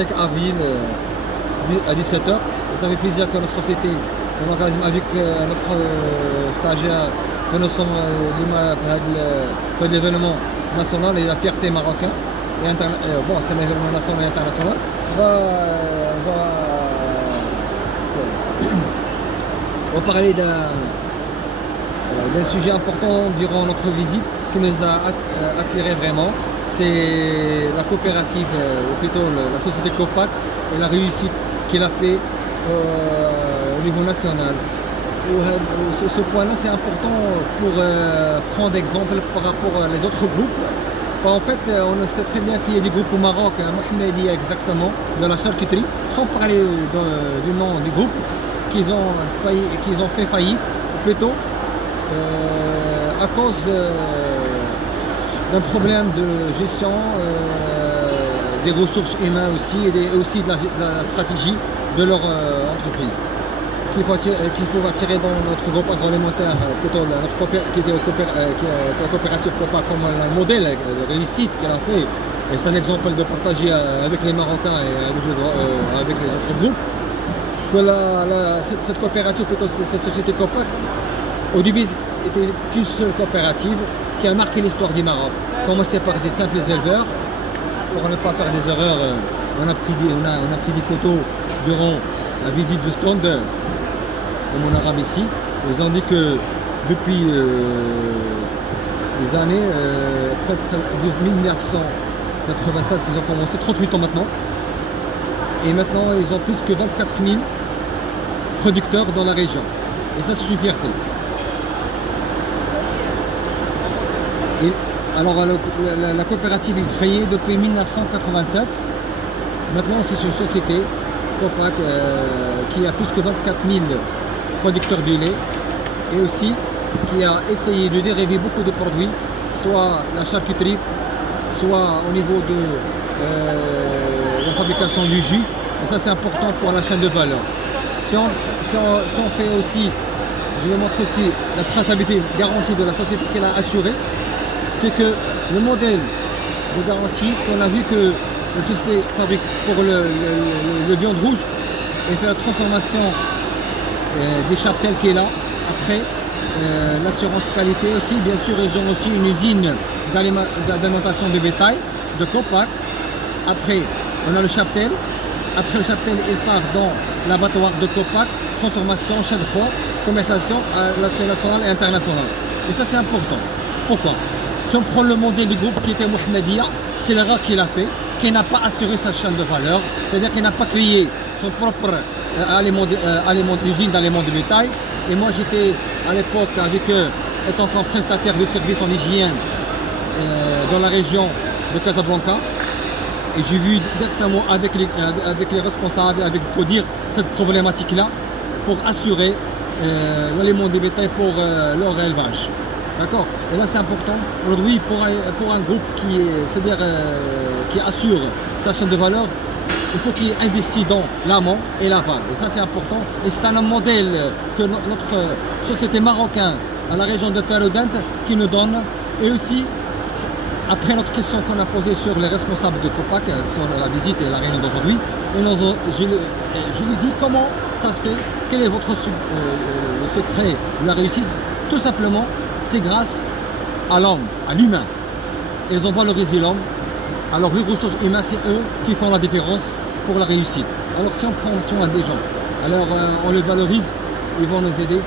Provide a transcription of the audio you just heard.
avril à 17h. Et ça fait plaisir que notre société, avec notre stagiaire, que nous sommes pour l'événement national et la fierté marocaine. Bon, c'est un événement national et international. On va parler d'un sujet important durant notre visite qui nous a attiré vraiment. C'est la coopérative, ou plutôt la société Copac et la réussite qu'il a fait au niveau national. Ce point-là, c'est important pour prendre exemple par rapport aux autres groupes. En fait, on sait très bien qu'il y a des groupes au Maroc, Mohamedia exactement, de la charcuterie, sans parler du nom du groupe, qu'ils ont fait faillite, plutôt à cause d'un problème de gestion des ressources humaines aussi, et aussi de la stratégie de leur entreprise. Qu'il faut attirer dans notre groupe agroalimentaire, plutôt qui était la coopérative Copac comme un modèle de réussite qu'elle a fait. Et c'est un exemple de partager avec les Marocains et avec les autres groupes. Que cette coopérative, plutôt cette société Copac, au début était qu'une seule coopérative qui a marqué l'histoire du Maroc. Commencé par des simples éleveurs, pour ne pas faire des erreurs, on a pris des photos durant la visite de stand comme en arabe ici. Ils ont dit que depuis les années 1996 qu'ils ont commencé, 38 ans maintenant, et maintenant ils ont plus que 24 000 producteurs dans la région. Et ça, c'est une fierté. Alors la coopérative est créée depuis 1987. Maintenant, c'est une société Copac qui a plus que 24 000 producteurs de lait, et aussi qui a essayé de dériver beaucoup de produits, soit la charcuterie, soit au niveau de la fabrication du jus. Et ça, c'est important pour la chaîne de valeur. Si on fait aussi, je vous montre aussi la traçabilité garantie de la société qu'elle a assurée. C'est que le modèle de garantie qu'on a vu que la société fabrique pour le viande rouge et fait la transformation des chaptels qui est là. Après, l'assurance qualité aussi, bien sûr, ils ont aussi une usine d'alimentation de bétail de Copac. Après, on a le chaptel. Après le chaptel, il part dans l'abattoir de Copac, transformation, chaîne de froid, commercialisation à l'échelle nationale et internationale. Et ça, c'est important. Pourquoi? Si on prend le modèle du groupe qui était Mohamedia, c'est l'erreur qu'il a fait, qu'il n'a pas assuré sa chaîne de valeur, c'est-à-dire qu'il n'a pas créé son propre usine d'aliments de bétail. Et moi, j'étais à l'époque avec eux, étant comme prestataire de services en hygiène dans la région de Casablanca. Et j'ai vu directement avec les responsables, avec CODIR, cette problématique-là, pour assurer l'aliment de bétail pour leur élevage. D'accord? Et là, c'est important. Aujourd'hui, pour un groupe qui assure sa chaîne de valeur, il faut qu'il investisse dans l'amont et l'aval. Et ça, c'est important. Et c'est un modèle que notre société marocaine à la région de Taroudant qui nous donne. Et aussi, après notre question qu'on a posée sur les responsables de Copac, sur la visite et la réunion d'aujourd'hui, je lui dis comment ça se fait, quel est votre secret de la réussite. Tout simplement, c'est grâce à l'homme, à l'humain. Ils ont valorisé l'homme. Alors les ressources humaines, c'est eux qui font la différence pour la réussite. Alors si on prend soin des gens, alors on les valorise, ils vont nous aider.